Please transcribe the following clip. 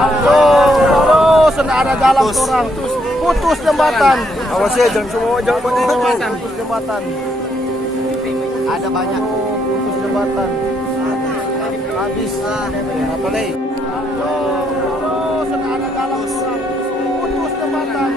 Terus ada jalan orang, terus putus jembatan. Awas ya, jangan semua jangan banyak jembatan. Putus jembatan. Ada banyak. Putus jembatan. Habis. Apa lagi? Terus ada jalan orang, putus jembatan.